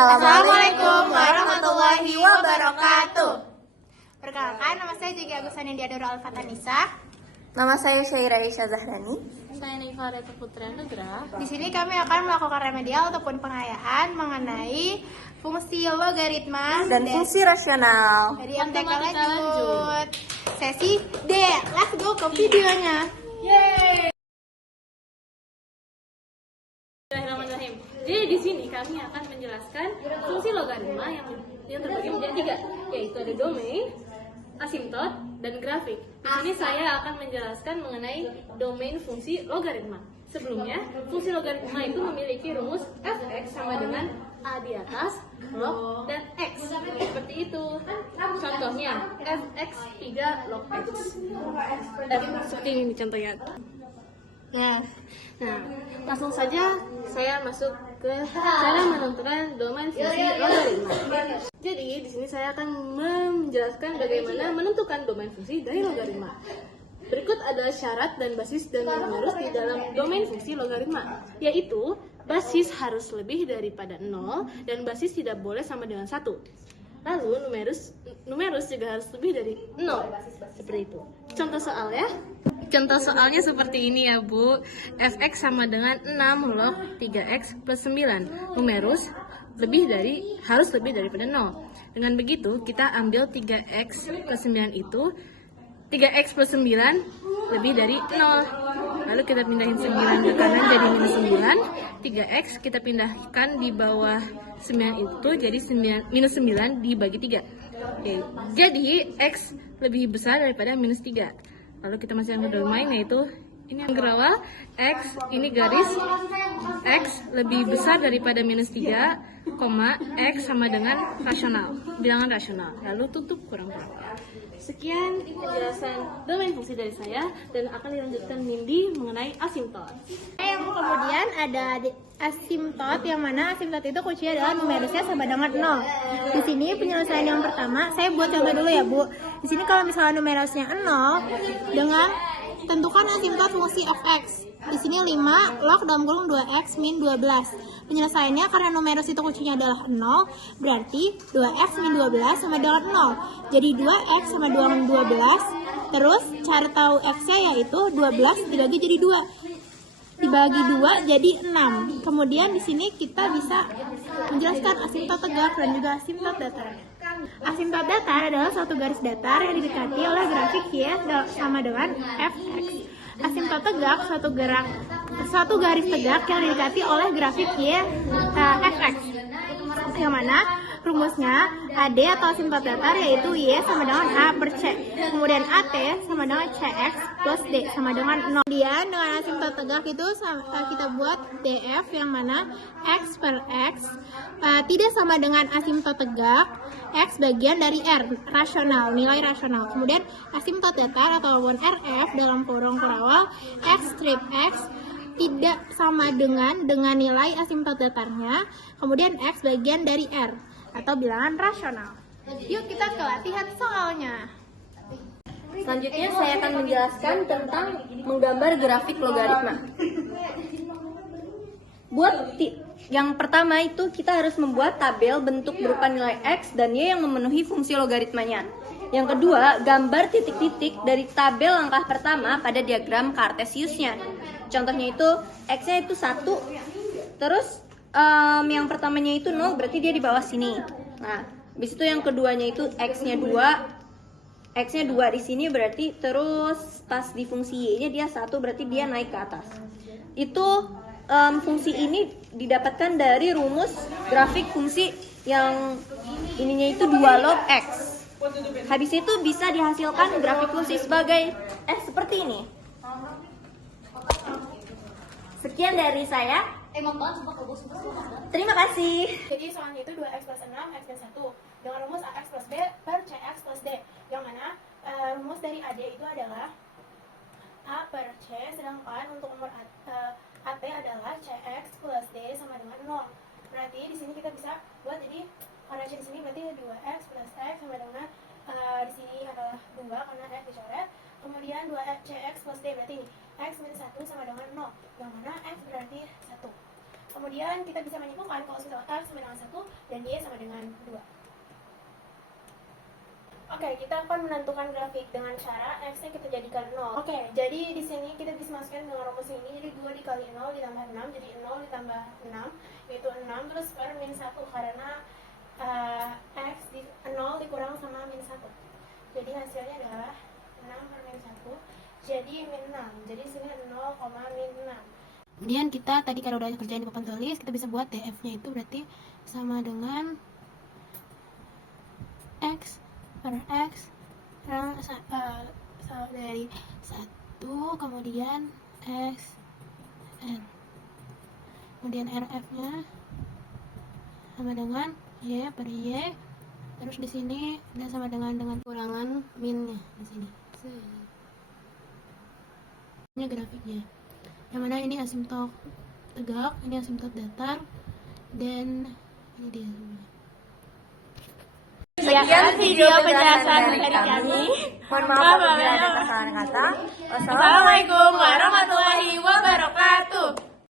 Assalamualaikum warahmatullahi wabarakatuh. Perkenalkan, nama saya Jegi Agusani Diadoro Alfatanisa. Nama saya Syaira Aisyah Zahrani. Saya Nifa Reta Putra Nugra. Di sini kami akan melakukan remedial ataupun pengayaan mengenai fungsi logaritma dan fungsi rasional. Jadi MTK lanjut. Sesi D. Let's go ke videonya. Yeay. Bismillahirrahmanirrahim. Jadi di sini kami akan menjelaskan fungsi logaritma yang terbagi menjadi 3, yaitu ada domain, asimtot, dan grafik. Di sini saya akan menjelaskan mengenai domain fungsi logaritma. Sebelumnya, fungsi logaritma itu memiliki rumus fx sama dengan a di atas, log, dan x. Seperti itu. Contohnya, fx 3 log x. Seperti ini contohnya. Nah, langsung saja saya masuk ke cara menentukan domain fungsi logaritma. Jadi di sini saya akan menjelaskan bagaimana menentukan domain fungsi dari logaritma. Berikut adalah syarat dan basis dan numerus di dalam domain fungsi logaritma, yaitu basis harus lebih daripada 0 dan basis tidak boleh sama dengan 1. Lalu numerus juga harus lebih dari 0. Seperti itu. Contoh soal ya. Contoh soalnya seperti ini ya Bu. Fx sama dengan 6 log 3x plus 9. Numerus harus lebih daripada 0. Dengan begitu kita ambil 3x plus 9 itu 3x plus 9 lebih dari 0. Lalu kita pindahin 9 ke kanan jadi minus 9. 3x kita pindahkan di bawah 9 itu jadi minus 9 dibagi 3. Oke. Jadi x lebih besar daripada minus 3. Lalu kita masih ambil domain, yaitu ini yang berawal x, ini garis x lebih besar daripada minus 3, x sama dengan rasional, bilangan rasional. Lalu tutup kurang-kurang. Sekian penjelasan domain fungsi dari saya, dan akan dilanjutkan Nindi mengenai asimtot. Yang kemudian ada asimtot, yang mana asimtot itu kuncinya adalah numerusnya sama dengan 0. Di sini penyelesaian yang pertama, saya buat contoh dulu ya Bu. Di sini kalau misalnya numerusnya 0, dengan tentukan asimtot fungsi fx. Di sini 5 log dalam kurung 2x min 12. Penyelesaiannya karena numerus itu kuncinya adalah 0, berarti 2x min 12 sama dengan 0. Jadi 2x sama dengan 12. Terus cara tahu x-nya yaitu 12 dibagi jadi 2. Dibagi 2 jadi 6. Kemudian di sini kita bisa menjelaskan asimtot tegak dan juga asimtot datar. Asimtot datar adalah suatu garis datar yang didekati oleh grafik y sama dengan fx. Asimtot tegak suatu garis tegak yang didekati oleh grafik y fx. Yang mana rumusnya AD atau asimtot datar yaitu Y sama dengan A per C. Kemudian AT sama dengan CX plus D sama dengan 0. Kemudian dengan asimtot tegak itu kita buat DF yang mana X per X tidak sama dengan asimtot tegak. X bagian dari R, rasional, nilai rasional. Kemudian asimtot datar ataupun RF dalam kurung kurawal X strip X tidak sama dengan nilai asimtot datarnya. Kemudian X bagian dari R atau bilangan rasional. Yuk kita ke latihan soalnya. Selanjutnya saya akan menjelaskan tentang menggambar grafik logaritma. Yang pertama itu kita harus membuat tabel bentuk berupa nilai X dan Y yang memenuhi fungsi logaritmanya. Yang kedua, gambar titik-titik dari tabel langkah pertama pada diagram Cartesiusnya. Contohnya itu X-nya itu 1, terus yang pertamanya itu 0, berarti dia di bawah sini. Nah, habis itu yang keduanya itu X-nya 2 di sini berarti, terus pas di fungsi Y-nya dia 1, berarti dia naik ke atas. Itu fungsi ini didapatkan dari rumus grafik fungsi yang ininya itu 2 log X. Habis itu bisa dihasilkan grafik fungsi sebagai seperti ini. Sekian dari saya. Terima kasih. Jadi soalnya itu 2x plus 6, x plus 1 dengan rumus ax plus b per cx plus d, yang mana rumus dari AD itu adalah a per c, sedangkan untuk nomor AT adalah cx plus d sama dengan 0. Berarti di sini kita bisa buat, jadi karena c di sini berarti 2x plus x sama dengan di sini adalah 2 karena x dicoret. Kemudian 2cx plus d berarti ini x min 1 sama dengan 0, yang mana x berarti 1. Kemudian kita bisa menyimpulkan kalau sudah x sama dengan 1 dan Oke, kita akan menentukan grafik dengan cara x-nya kita jadikan 0. Oke, jadi di sini kita bisa masukkan dengan rumus ini. Jadi 2 dikali 0 ditambah 6, jadi 0 ditambah 6, yaitu 6 terus per min 1 karena x 0 dikurang sama min 1. Jadi hasilnya adalah 6 per min 1, jadi min 6. Jadi sini 0, min 6. Kemudian kita tadi kalau udah kerjain di papan tulis, kita bisa buat df-nya itu berarti sama dengan x per x dari 1, kemudian x r, kemudian rf-nya sama dengan y per y, terus di sini udah sama dengan kurangan minnya di sini. Ini grafiknya, yang mana ini asimtot tegak, ini asimtot datar, dan ini dia semua. Sekian video penjelasan dari kami. Mohon maaf apabila ada kesalahan kata. Wassalamualaikum warahmatullahi wabarakatuh.